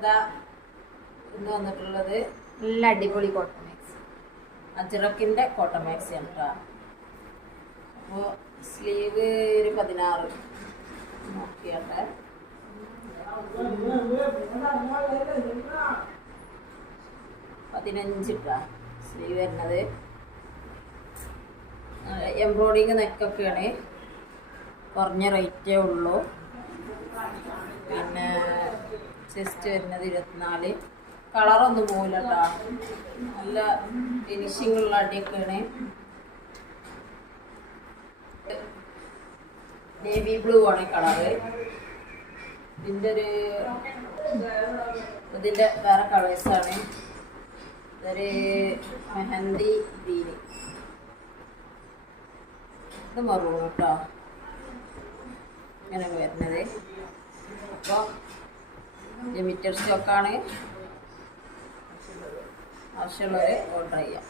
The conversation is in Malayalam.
ഇതാ ഇന്ന് വന്നിട്ടുള്ളത് നല്ല അടിപൊളി കോട്ടൺ മാക്സി, അജ്രക്കിൻ്റെ കോട്ടൺ മാക്സിയാണ് കേട്ടോ. അപ്പോൾ സ്ലീവ് ഒരു 16 നോക്കിയാട്ടെ. 15 ഇട്ടാ സ്ലീവ് വരുന്നത്. എംബ്രോയിഡിങ് നെക്കൊക്കെയാണ്, കുറഞ്ഞ റേറ്റേ ഉള്ളൂ. പിന്നെ ചെസ്റ്റ് വരുന്നത് 24. കളറൊന്നും പോകില്ല കേട്ടോ, നല്ല ഫിനിഷിംഗ് ഉള്ള അടിയൊക്കെയാണ്. നേവി ബ്ലൂ ആണ് കളറ്. ഇതിൻ്റെ വേറെ കളേഴ്സാണ്. ഇതൊരു മെഹന്തി ഗ്രീന്, ഇത് മറൂൺ കേട്ടോ, ഇങ്ങനെ വരുന്നത്. അപ്പോൾ ലിമിറ്റഡ് സ്റ്റോക്കാണ്, ആവശ്യമുള്ളവർ ഓർഡർ ചെയ്യാം.